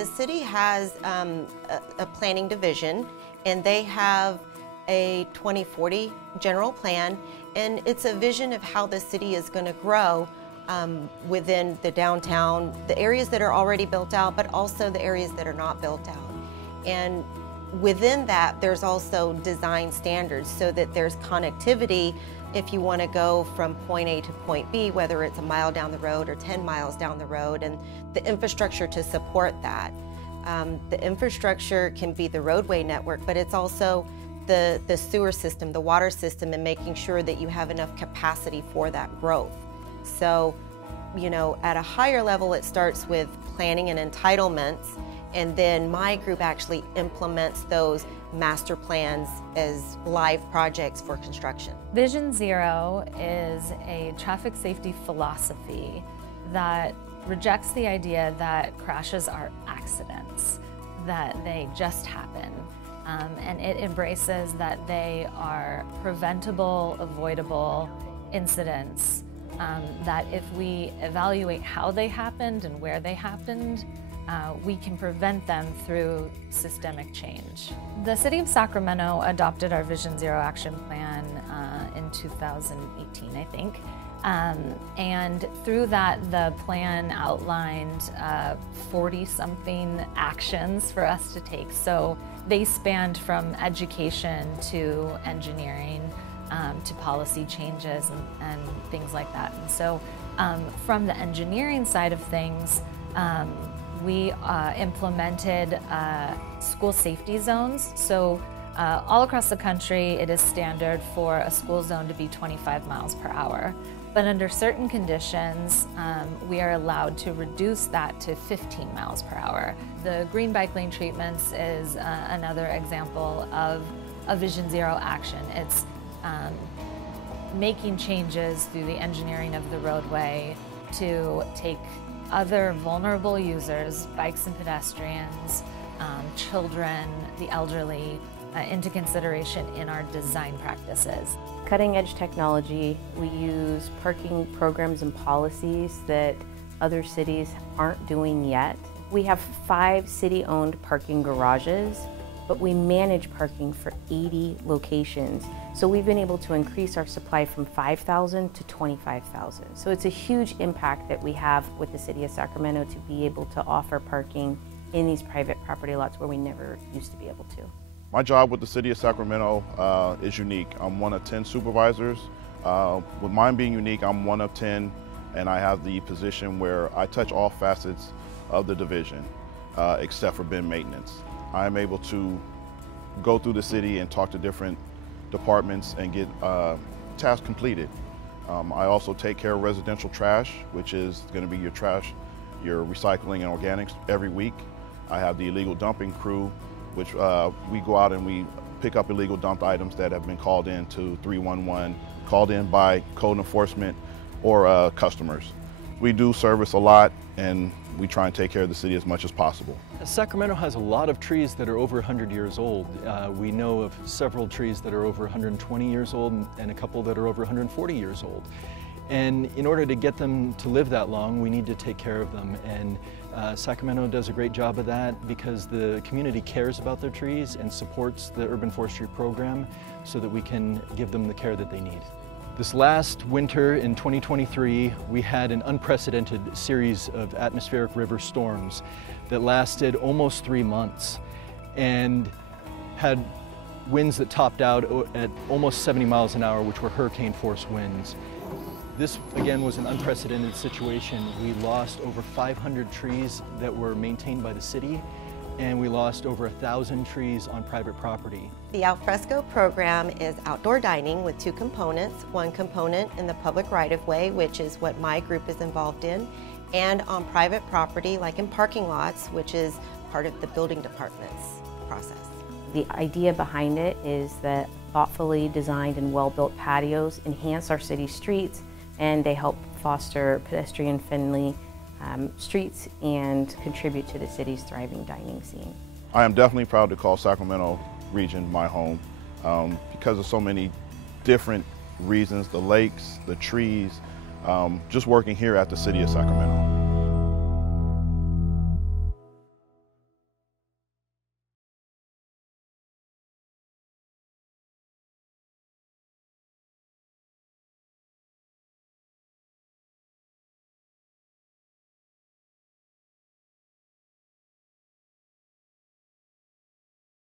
the city has a planning division, and they have a 2040 general plan, and it's a vision of how the city is going to grow within the downtown, the areas that are already built out, but also the areas that are not built out. And within that, there's also design standards so that there's connectivity if you want to go from point A to point B, whether it's a mile down the road or 10 miles down the road, and the infrastructure to support that. The infrastructure can be the roadway network, but it's also the sewer system, the water system, and making sure that you have enough capacity for that growth. So, you know, at a higher level, it starts with planning and entitlements, and then my group actually implements those master plans as live projects for construction. Vision Zero is a traffic safety philosophy that rejects the idea that crashes are accidents, that they just happen. And it embraces that they are preventable, avoidable incidents, that if we evaluate how they happened and where they happened, we can prevent them through systemic change. The City of Sacramento adopted our Vision Zero action plan in 2018, I think. And through that, the plan outlined 40-something actions for us to take. So they spanned from education to engineering to policy changes and things like that. And so from the engineering side of things, we implemented school safety zones. So all across the country, it is standard for a school zone to be 25 miles per hour. But under certain conditions, we are allowed to reduce that to 15 miles per hour. The green bike lane treatments is another example of a Vision Zero action. It's making changes through the engineering of the roadway to take other vulnerable users, bikes and pedestrians, children, the elderly, into consideration in our design practices. Cutting edge technology, we use parking programs and policies that other cities aren't doing yet. We have 5 city-owned parking garages, but we manage parking for 80 locations. So we've been able to increase our supply from 5,000 to 25,000. So it's a huge impact that we have with the City of Sacramento to be able to offer parking in these private property lots where we never used to be able to. My job with the City of Sacramento is unique. I'm one of 10 supervisors. With mine being unique, I'm one of 10, and I have the position where I touch all facets of the division, except for bin maintenance. I'm able to go through the city and talk to different departments and get tasks completed. I also take care of residential trash, which is going to be your trash, your recycling and organics every week. I have the illegal dumping crew, which we go out and we pick up illegal dumped items that have been called in to 311, called in by code enforcement or customers. We do service a lot, and we try and take care of the city as much as possible. Sacramento has a lot of trees that are over 100 years old. We know of several trees that are over 120 years old and a couple that are over 140 years old. And in order to get them to live that long, we need to take care of them. And Sacramento does a great job of that because the community cares about their trees and supports the urban forestry program so that we can give them the care that they need. This last winter in 2023, we had an unprecedented series of atmospheric river storms that lasted almost 3 months and had winds that topped out at almost 70 miles an hour, which were hurricane force winds. This, again, was an unprecedented situation. We lost over 500 trees that were maintained by the city, and we lost over 1,000 trees on private property. The Alfresco program is outdoor dining with 2 components. One component in the public right-of-way, which is what my group is involved in, and on private property, like in parking lots, which is part of the building department's process. The idea behind it is that thoughtfully designed and well-built patios enhance our city streets, and they help foster pedestrian-friendly streets and contribute to the city's thriving dining scene. I am definitely proud to call Sacramento region my home because of so many different reasons, the lakes, the trees, just working here at the City of Sacramento.